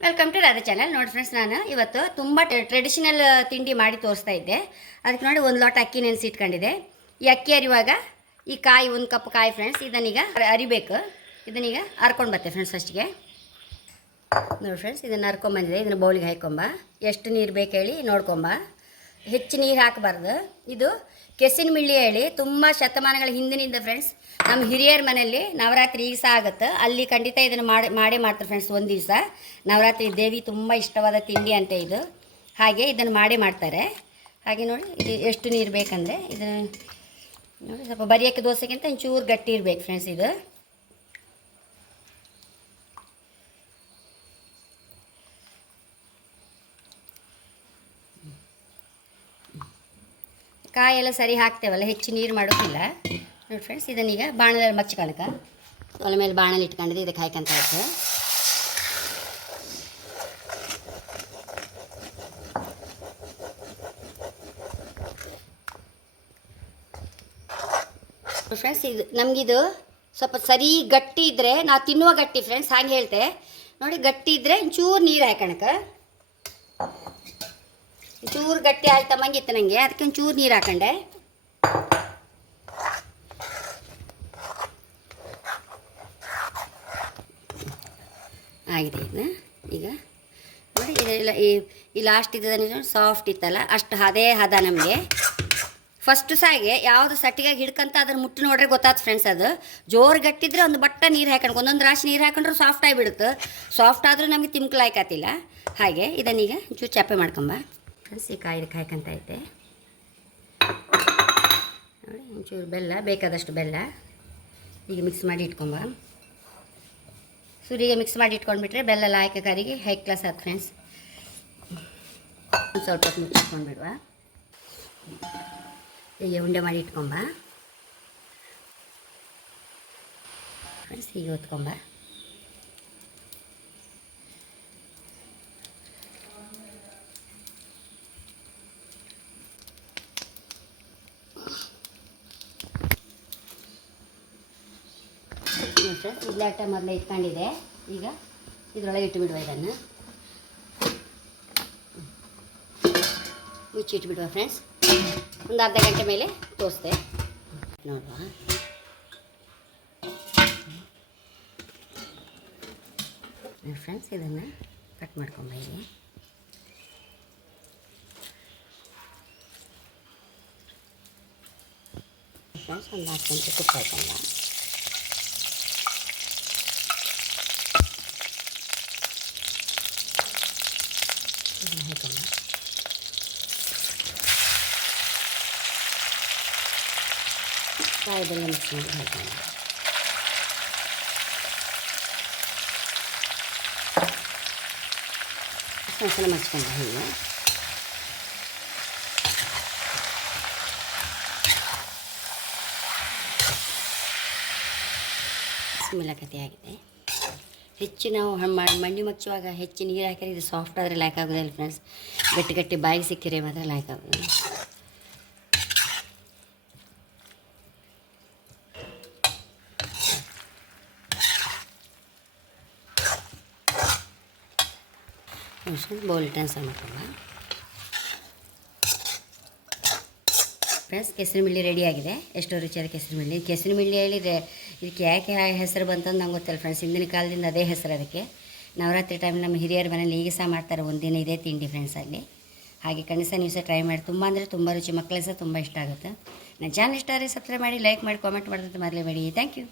Welcome to Radha channel ನೋಡಿ friends ನಾನು ಇವತ್ತು ತುಂಬ ಟ್ರೆಡಿಷನಲ್ ತಿಂಡಿ ಮಾಡಿ ತೋರಿಸ್ತಾ ಇದ್ದೆ. ಅದಕ್ಕೆ ನೋಡಿ ಒಂದು ಲೋಟ ಅಕ್ಕಿ ನೆನೆಸಿ ಇಟ್ಕೊಂಡಿದೆ ಈ ಅಕ್ಕಿ ಅರಿವಾಗ ಈ ಕಾಯಿ ಒಂದು ಕಪ್ ಕಾಯಿ ಫ್ರೆಂಡ್ಸ್ ಇದನ್ನೀಗ ಅರಿಬೇಕು. ಇದನ್ನೀಗ ಹರ್ಕೊಂಡು ಬತ್ತೆ ಫ್ರೆಂಡ್ಸ್ ಫಸ್ಟಿಗೆ ನೋಡಿ ಫ್ರೆಂಡ್ಸ್ ಇದನ್ನು ಹರ್ಕೊಂಬಂದಿದೆ ಇದನ್ನು ಬೌಲಿಗೆ ಹಾಕೊಂಬ. ಎಷ್ಟು ನೀರು ಬೇಕು ಹೇಳಿ ನೋಡ್ಕೊಂಬ. ಹೆಚ್ಚು ನೀರು ಹಾಕಬಾರ್ದು. ಇದು ಕೆಸಿನ ಮಿಳ್ಳಿ ಹೇಳಿ, ತುಂಬ ಶತಮಾನಗಳ ಹಿಂದಿನಿಂದ ಫ್ರೆಂಡ್ಸ್ ನಮ್ಮ ಹಿರಿಯರ ಮನೆಯಲ್ಲಿ ನವರಾತ್ರಿ ಈಗ ಸಹ ಆಗುತ್ತೆ. ಅಲ್ಲಿ ಖಂಡಿತ ಇದನ್ನು ಮಾಡಿ, ಮಾಡೇ ಮಾಡ್ತಾರೆ ಫ್ರೆಂಡ್ಸ್ ಒಂದು ದಿವಸ. ನವರಾತ್ರಿ ದೇವಿ ತುಂಬ ಇಷ್ಟವಾದ ತಿಂಡಿ ಅಂತ ಇದು. ಹಾಗೆ ಇದನ್ನು ಮಾಡೇ ಮಾಡ್ತಾರೆ. ಹಾಗೆ ನೋಡಿ, ಇದು ಎಷ್ಟು ನೀರು ಬೇಕಂದರೆ, ಇದನ್ನು ನೋಡಿ, ಸ್ವಲ್ಪ ಬರಿಯಕ್ಕೆ ದೋಸೆಗಿಂತ ಒಂಚೂರು ಗಟ್ಟಿ ಇರಬೇಕು ಫ್ರೆಂಡ್ಸ್ ಇದು. ಕಾಯೆಲ್ಲ ಸರಿ ಹಾಕ್ತೇವಲ್ಲ, ಹೆಚ್ಚು ನೀರು ಮಾಡೋಕ್ಕಿಲ್ಲ. ನೋಡಿ ಫ್ರೆಂಡ್ಸ್ ಇದನ್ನೀಗ ಬಾಣದಲ್ಲಿ ಮಚ್ಕೊಳಕ ಒಲೆ ಮೇಲೆ ಬಾಣಲ್ಲಿ ಇಟ್ಕೊಂಡಿದ್ದು, ಇದಕ್ಕೆ ಹಾಕಂತ ಇತ್ತು ಫ್ರೆಂಡ್ಸ್ ಇದು ನಮಗಿದು ಸ್ವಲ್ಪ ಸರಿ ಗಟ್ಟಿ ಇದ್ದರೆ ನಾವು ತಿನ್ನುವ ಗಟ್ಟಿ ಫ್ರೆಂಡ್ಸ್ ಹಾಗೆ ಹೇಳ್ತೆ. ನೋಡಿ, ಗಟ್ಟಿ ಇದ್ದರೆ ಒಂಚೂರು ನೀರು ಹಾಕಣಕ ಚೂರು ಗಟ್ಟಿ ಆಯ್ತಮ್ಮಂಗಿತ್ತು ನನಗೆ ಅದಕ್ಕೆ ಒಂಚೂರು ನೀರು ಹಾಕೊಂಡೆ. ಆಗಿದೆ ಈಗ ನೋಡಿ ಇದೆಲ್ಲ ಈ ಈ ಲಾಸ್ಟ್ ಇದ್ದದ ಸಾಫ್ಟ್ ಇತ್ತಲ್ಲ, ಅಷ್ಟು ಅದೇ ಹದ ನಮಗೆ. ಫಸ್ಟ್ ಸಾಗೆ ಯಾವುದು ಸಟ್ಟಿಗಾಗಿ ಹಿಡ್ಕಂತ ಅದನ್ನು ಮುಟ್ಟಿ ನೋಡ್ರೆ ಗೊತ್ತಾಯ್ತು ಫ್ರೆಂಡ್ಸ್ ಅದು. ಜೋರು ಗಟ್ಟಿದ್ರೆ ಒಂದು ಬಟ್ಟ ನೀರು ಹಾಕೊಂಡು ಒಂದೊಂದು ರಾಶಿ ನೀರು ಹಾಕೊಂಡ್ರೆ ಸಾಫ್ಟ್ ಆಗಿಬಿಡುತ್ತೆ ಸಾಫ್ಟ್ ಆದರೂ ನಮಗೆ ತಿಮ್ಕ್ಲಾಯ್ಕಾತಿಲ್ಲ. ಹಾಗೆ, ಇದನ್ನೀಗ ಚೂರು ಚಪ್ಪೆ ಮಾಡ್ಕೊಂಬ. ಫ್ರೆಂಡ್ಸ್ ಈ ಕಾಯಿ ಕಾಯ್ಕಂತ ಐತೆ. ನೋಡಿ, ಒಂಚೂರು ಬೆಲ್ಲ, ಬೇಕಾದಷ್ಟು ಬೆಲ್ಲ. ಈಗ ಮಿಕ್ಸ್ ಮಾಡಿ ಇಟ್ಕೊಂಬ. ಸುರಿಗೆ ಮಿಕ್ಸ್ ಮಾಡಿ ಇಟ್ಕೊಂಡ್ಬಿಟ್ರೆ ಬೆಲ್ಲ ಲಾಯಕ ಕರಿಗೆ ಹೈ ಕ್ಲಾಸ್ ಆಯ್ತು ಫ್ರೆಂಡ್ಸ್ ಒಂದು ಸ್ವಲ್ಪ ಹೊತ್ತು ಇಟ್ಕೊಂಡ್ಬಿಡುವ ಈಗ ಉಂಡೆ ಮಾಡಿ ಇಟ್ಕೊಂಬ. ಫ್ರೆಂಡ್ಸ್, ಹೀಗೆ ಹೊತ್ಕೊಂಬ. ಫ್ರೆಂಡ್ಸ್ ಇಡ್ಲಾಟ ಮೊದಲೇ ಇಟ್ಕೊಂಡಿದೆ. ಈಗ ಇದರೊಳಗೆ ಇಟ್ಟು ಬಿಡುವ ಇದನ್ನು ಮುಚ್ಚಿಟ್ಬಿಡುವ ಫ್ರೆಂಡ್ಸ್ ಒಂದು ಅರ್ಧ ಗಂಟೆ ಮೇಲೆ ತೋರಿಸ್ದೆ ನೋಡುವ. ಫ್ರೆಂಡ್ಸ್ ಇದನ್ನು ಕಟ್ ಮಾಡ್ಕೊಂಬ ಫ್ರೆಂಡ್ಸ್ ಒಂದು ಹತ್ತು ಗಂಟೆ ತುಪ್ಪ ಹಾಕೊಂಡ ಇದನ್ನ ಹಾಕೊಂಡ ಕಾಯ್ದೆಲ್ಲ ಮಿಕ್ಸ್ ಮಾಡಿ ಹಾಕೋಣ ಸ್ವಲ್ಪ ಸಲ ಮಚ್ಕೊಂಡ ಹೀಗೆ ಮಿಲಾಕತಿ ಆಗಿದೆ ಹೆಚ್ಚು ನಾವು ಹ- ಮಂಡಿ ಮಚ್ಚುವಾಗ ಹೆಚ್ಚು ನೀರು ಹಾಕಿದ್ರೆ ಇದು ಸಾಫ್ಟ್ ಆದರೆ ಲೈಕ್ ಆಗೋದಿಲ್ಲ ಫ್ರೆಂಡ್ಸ್ ಗಟ್ಟಿ ಗಟ್ಟಿ ಬಾಯಿಗೆ ಸಿಕ್ಕಿರೆ ಮಾತ್ರ ಲೈಕ್ ಆಗೋದು ಬೌಲ್ ಟ್ರಾನ್ಸ್ಫರ್ ಮಾಡ್ಕೊಂಬ ಫ್ರೆಂಡ್ಸ್ ಕೆಸರು ಮಿಳ್ಳಿ ರೆಡಿಯಾಗಿದೆ ಎಷ್ಟೋ ರುಚಿಯಾದ ಕೆಸರು ಮಿಳ್ಳಿ ಕೆಸರು ಮಿಳ್ಳಿ ಹೇಳಿದರೆ ಇದಕ್ಕೆ ಯಾಕೆ ಹೆಸರು ಅಂತ ನಂಗೆ ಗೊತ್ತಿಲ್ಲ ಫ್ರೆಂಡ್ಸ್. ಹಿಂದಿನ ಕಾಲದಿಂದ ಅದೇ ಹೆಸರು ಅದಕ್ಕೆ. ನವರಾತ್ರಿ ಟೈಮ್ ನಮ್ಮ ಹಿರಿಯರ ಮನೇಲಿ ಈಗ ಸಹ ಮಾಡ್ತಾರೆ. ಒಂದಿನ ಇದೇ ತಿಂಡಿ ಫ್ರೆಂಡ್ಸ್ ಅಲ್ಲಿ. ಹಾಗೆ ಖಂಡಿತ ನೀವು ಸಹ ಟ್ರೈ ಮಾಡಿ. ತುಂಬ ಅಂದರೆ ತುಂಬ ರುಚಿ. ಮಕ್ಕಳಿಗೆ ಸಹ ತುಂಬ ಇಷ್ಟ ಆಗುತ್ತೆ. ನನ್ನ ಚಾನಲ್ ಇಷ್ಟ ಆದರೆ ಸಬ್ಸ್ಕ್ರೈಬ್ ಮಾಡಿ ಲೈಕ್ ಮಾಡಿ ಕಾಮೆಂಟ್ ಮಾಡಿದಂತೆ ಮರಲೇಬೇಡಿ. Thank you